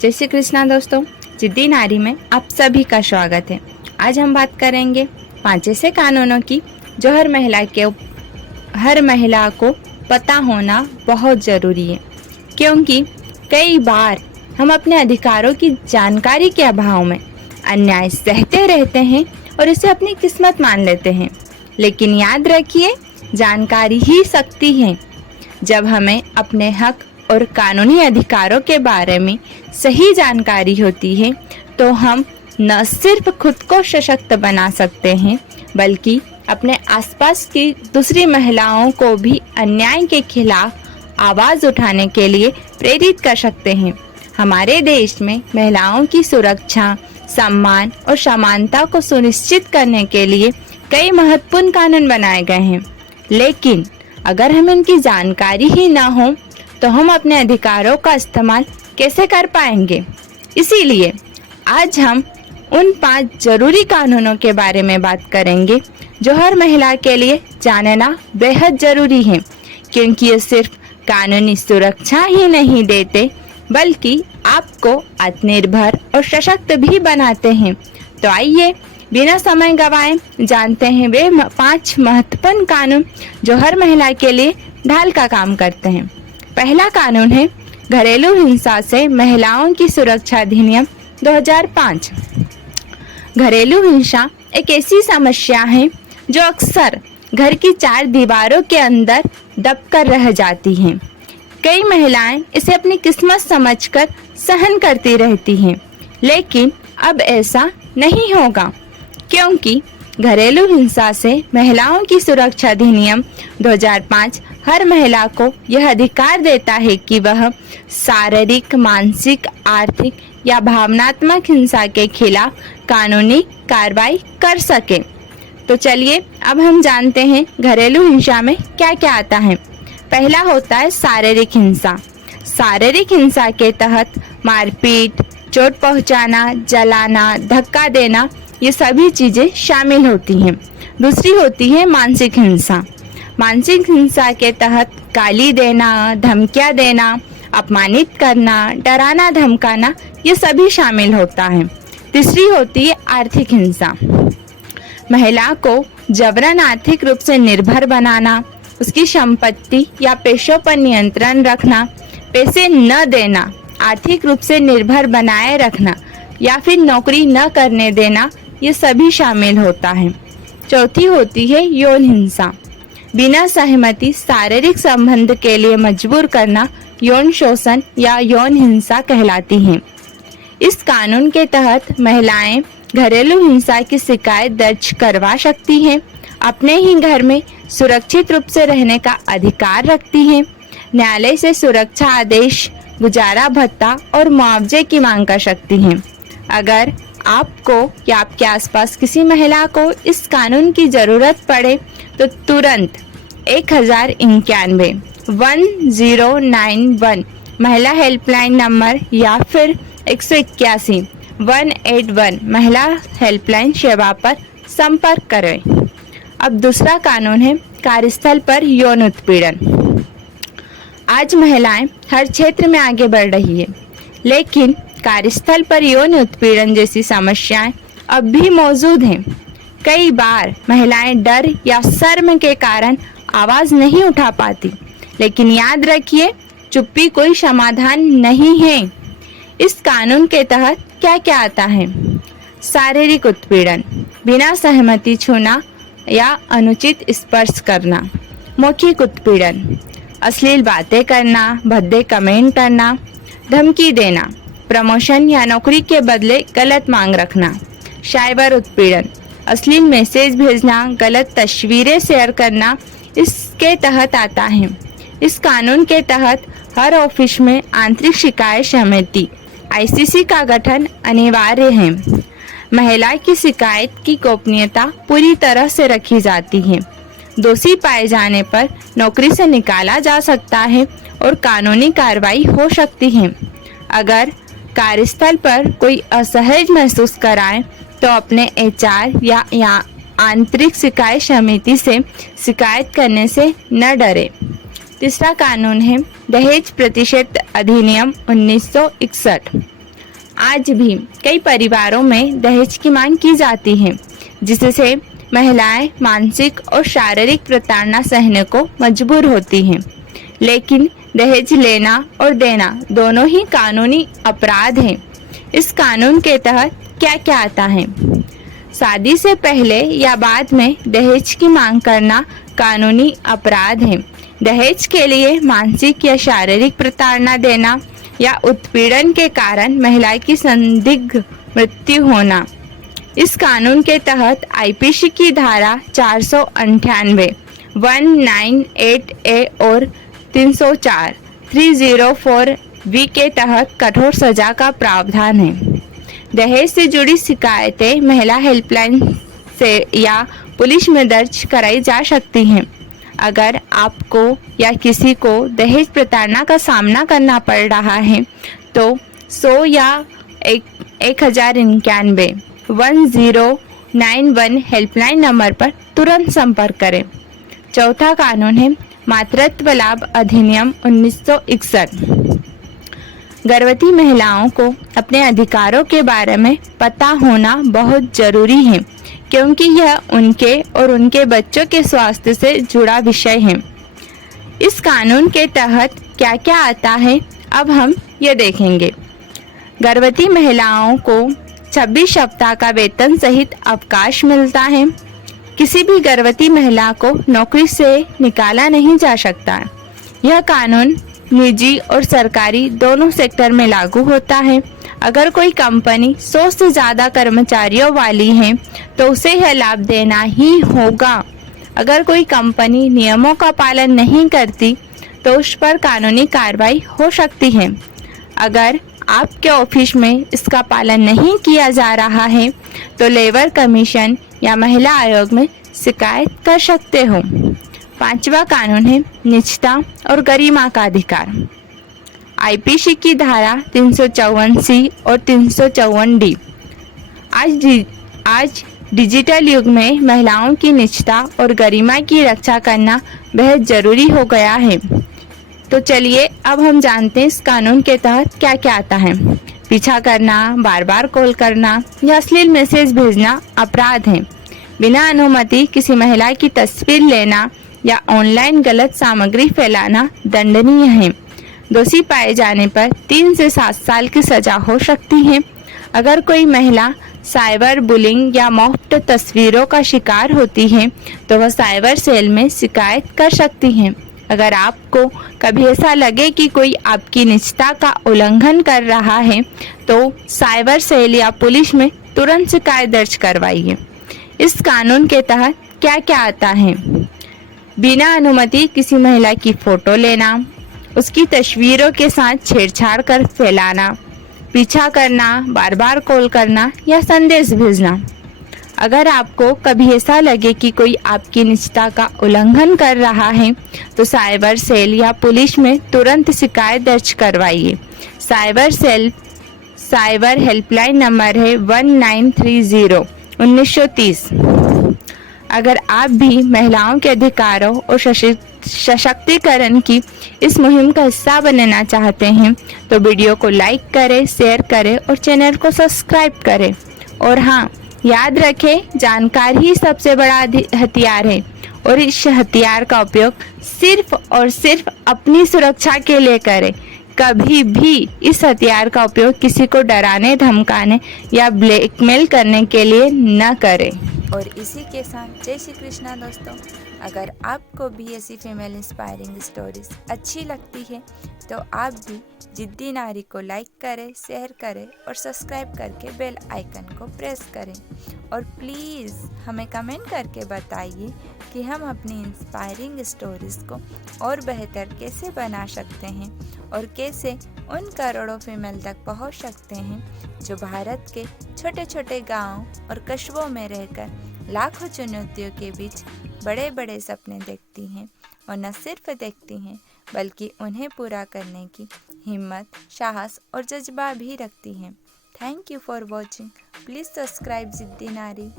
जय श्री कृष्णा दोस्तों, जिद्दी नारी में आप सभी का स्वागत है। आज हम बात करेंगे 5 ऐसे कानूनों की जो हर महिला को पता होना बहुत ज़रूरी है, क्योंकि कई बार हम अपने अधिकारों की जानकारी के अभाव में अन्याय सहते रहते हैं और इसे अपनी किस्मत मान लेते हैं। लेकिन याद रखिए, जानकारी ही शक्ति है। जब हमें अपने हक और कानूनी अधिकारों के बारे में सही जानकारी होती है तो हम न सिर्फ खुद को सशक्त बना सकते हैं, बल्कि अपने आसपास की दूसरी महिलाओं को भी अन्याय के खिलाफ आवाज़ उठाने के लिए प्रेरित कर सकते हैं। हमारे देश में महिलाओं की सुरक्षा, सम्मान और समानता को सुनिश्चित करने के लिए कई महत्वपूर्ण कानून बनाए गए हैं, लेकिन अगर हमें इनकी जानकारी ही ना हो तो हम अपने अधिकारों का इस्तेमाल कैसे कर पाएंगे। इसीलिए आज हम उन 5 जरूरी कानूनों के बारे में बात करेंगे जो हर महिला के लिए जानना बेहद जरूरी है, क्योंकि ये सिर्फ कानूनी सुरक्षा ही नहीं देते बल्कि आपको आत्मनिर्भर और सशक्त भी बनाते हैं। तो आइए बिना समय गवाए जानते हैं वे 5 महत्वपूर्ण कानून जो हर महिला के लिए ढाल का काम करते हैं। पहला कानून है घरेलू हिंसा से महिलाओं की सुरक्षा अधिनियम 2005। घरेलू हिंसा एक ऐसी समस्या है जो अक्सर घर की 4 दीवारों के अंदर दबकर रह जाती है। कई महिलाएं इसे अपनी किस्मत समझकर सहन करती रहती हैं, लेकिन अब ऐसा नहीं होगा, क्योंकि घरेलू हिंसा से महिलाओं की सुरक्षा अधिनियम 2005 हर महिला को यह अधिकार देता है कि वह शारीरिक, मानसिक, आर्थिक या भावनात्मक हिंसा के खिलाफ कानूनी कार्रवाई कर सके। तो चलिए अब हम जानते हैं घरेलू हिंसा में क्या क्या आता है। पहला होता है शारीरिक हिंसा। शारीरिक हिंसा के तहत मारपीट, चोट पहुंचाना, जलाना, धक्का देना, ये सभी चीजें शामिल होती हैं। दूसरी होती है मानसिक हिंसा। मानसिक हिंसा के तहत गाली देना, धमकियां देना, अपमानित करना, डराना धमकाना, ये सभी शामिल होता है। तीसरी होती है आर्थिक हिंसा। महिला को जबरन आर्थिक रूप से निर्भर बनाना, उसकी संपत्ति या पैसों पर नियंत्रण रखना, पैसे न देना, आर्थिक रूप से निर्भर बनाए रखना या फिर नौकरी न करने देना, ये सभी शामिल होता है। चौथी होती है यौन हिंसा। बिना सहमति शारीरिक संबंध के लिए मजबूर करना यौन शोषण या यौन हिंसा कहलाती है। इस कानून के तहत महिलाएं घरेलू हिंसा की शिकायत दर्ज करवा सकती हैं, अपने ही घर में सुरक्षित रूप से रहने का अधिकार रखती हैं, न्यायालय से सुरक्षा आदेश, गुजारा भत्ता और मुआवजे की मांग कर सकती हैं। अगर आपको या आपके आसपास किसी महिला को इस कानून की जरूरत पड़े तो तुरंत 1091 महिला हेल्पलाइन नंबर या फिर 181 181 महिला हेल्पलाइन सेवा पर संपर्क करें। अब दूसरा कानून है कार्यस्थल पर यौन उत्पीड़न। आज महिलाएं हर क्षेत्र में आगे बढ़ रही है, लेकिन कार्यस्थल पर यौन उत्पीड़न जैसी समस्याएं अब भी मौजूद हैं। कई बार महिलाएं डर या शर्म के कारण आवाज नहीं उठा पाती, लेकिन याद रखिए, चुप्पी कोई समाधान नहीं है। इस कानून के तहत क्या क्या आता है। शारीरिक उत्पीड़न, बिना सहमति छूना या अनुचित स्पर्श करना। मौखिक उत्पीड़न, अश्लील बातें करना, भद्दे कमेंट करना, धमकी देना, प्रमोशन या नौकरी के बदले गलत मांग रखना। साइबर उत्पीड़न, अश्लील मैसेज भेजना, गलत तस्वीरें शेयर करना इसके तहत आता है। इस कानून के तहत हर ऑफिस में आंतरिक शिकायत समिति ICC का गठन अनिवार्य है। महिला की शिकायत की गोपनीयता पूरी तरह से रखी जाती है। दोषी पाए जाने पर नौकरी से निकाला जा सकता है और कानूनी कार्रवाई हो सकती है। अगर कार्यस्थल पर कोई असहज महसूस कराए तो अपने HR या आंतरिक शिकायत समिति से शिकायत करने से न डरे। तीसरा कानून है दहेज प्रतिषेध अधिनियम 1961। आज भी कई परिवारों में दहेज की मांग की जाती है, जिससे महिलाएं मानसिक और शारीरिक प्रताड़ना सहने को मजबूर होती हैं। लेकिन दहेज लेना और देना दोनों ही कानूनी अपराध हैं। इस कानून के तहत क्या क्या आता है? शादी से पहले या बाद में दहेज की मांग करना कानूनी अपराध है। दहेज के लिए मानसिक या शारीरिक प्रताड़ना देना या उत्पीड़न के कारण महिला की संदिग्ध मृत्यु होना। इस कानून के तहत आईपीसी की धारा 498, 198A और 304, 304B के तहत कठोर सजा का प्रावधान है। दहेज से जुड़ी शिकायतें महिला हेल्पलाइन से या पुलिस में दर्ज कराई जा सकती हैं। अगर आपको या किसी को दहेज प्रताड़ना का सामना करना पड़ रहा है तो 100 या 1091 1091 हेल्पलाइन नंबर पर तुरंत संपर्क करें। चौथा कानून है मातृत्व लाभ अधिनियम 1961। गर्भवती महिलाओं को अपने अधिकारों के बारे में पता होना बहुत जरूरी है, क्योंकि यह उनके और उनके बच्चों के स्वास्थ्य से जुड़ा विषय है। इस कानून के तहत क्या क्या आता है, अब हम ये देखेंगे। गर्भवती महिलाओं को 26 सप्ताह का वेतन सहित अवकाश मिलता है। किसी भी गर्भवती महिला को नौकरी से निकाला नहीं जा सकता। यह कानून निजी और सरकारी दोनों सेक्टर में लागू होता है। अगर कोई कंपनी 100 से ज़्यादा कर्मचारियों वाली है तो उसे यह लाभ देना ही होगा। अगर कोई कंपनी नियमों का पालन नहीं करती तो उस पर कानूनी कार्रवाई हो सकती है। अगर आपके ऑफिस में इसका पालन नहीं किया जा रहा है तो लेबर कमीशन या महिला आयोग में शिकायत कर सकते हो। पांचवा कानून है निजता और गरिमा का अधिकार। आईपीसी की धारा 354C और 354D। आज डिजिटल युग में महिलाओं की निजता और गरिमा की रक्षा करना बेहद जरूरी हो गया है। तो चलिए अब हम जानते हैं इस कानून के तहत क्या क्या आता है। पीछा करना, बार बार कॉल करना या अश्लील मैसेज भेजना अपराध है। बिना अनुमति किसी महिला की तस्वीर लेना या ऑनलाइन गलत सामग्री फैलाना दंडनीय है। दोषी पाए जाने पर 3 से 7 साल की सजा हो सकती है। अगर कोई महिला साइबर बुलिंग या मुफ्त तस्वीरों का शिकार होती है तो वह साइबर सेल में शिकायत कर सकती है। अगर आपको कभी ऐसा लगे कि कोई आपकी निजता का उल्लंघन कर रहा है तो साइबर सेल या पुलिस में तुरंत शिकायत दर्ज करवाइए। इस कानून के तहत क्या क्या आता है? बिना अनुमति किसी महिला की फोटो लेना, उसकी तस्वीरों के साथ छेड़छाड़ कर फैलाना, पीछा करना, बार बार कॉल करना या संदेश भेजना। अगर आपको कभी ऐसा लगे कि कोई आपकी निजता का उल्लंघन कर रहा है तो साइबर सेल या पुलिस में तुरंत शिकायत दर्ज करवाइए। साइबर हेल्पलाइन नंबर है 1930 1930। अगर आप भी महिलाओं के अधिकारों और सशक्तिकरण की इस मुहिम का हिस्सा बनना चाहते हैं तो वीडियो को लाइक करें, शेयर करें और चैनल को सब्सक्राइब करें। और हाँ, याद रखें, जानकारी ही सबसे बड़ा हथियार है और इस हथियार का उपयोग सिर्फ और सिर्फ अपनी सुरक्षा के लिए करें। कभी भी इस हथियार का उपयोग किसी को डराने, धमकाने या ब्लैकमेल करने के लिए न करें। और इसी के साथ जय श्री कृष्णा दोस्तों। अगर आपको भी ऐसी फीमेल इंस्पायरिंग स्टोरीज अच्छी लगती है तो आप भी जिद्दी नारी को लाइक करें, शेयर करें और सब्सक्राइब करके बेल आइकन को प्रेस करें। और प्लीज़ हमें कमेंट करके बताइए कि हम अपनी इंस्पायरिंग स्टोरीज़ को और बेहतर कैसे बना सकते हैं और कैसे उन करोड़ों फीमेल तक पहुंच सकते हैं जो भारत के छोटे छोटे गांव और कस्बों में रहकर लाखों चुनौतियों के बीच बड़े बड़े सपने देखती हैं और न सिर्फ देखती हैं बल्कि उन्हें पूरा करने की हिम्मत, साहस और जज्बा भी रखती हैं। Thank you for watching. Please subscribe जिद्दी नारी।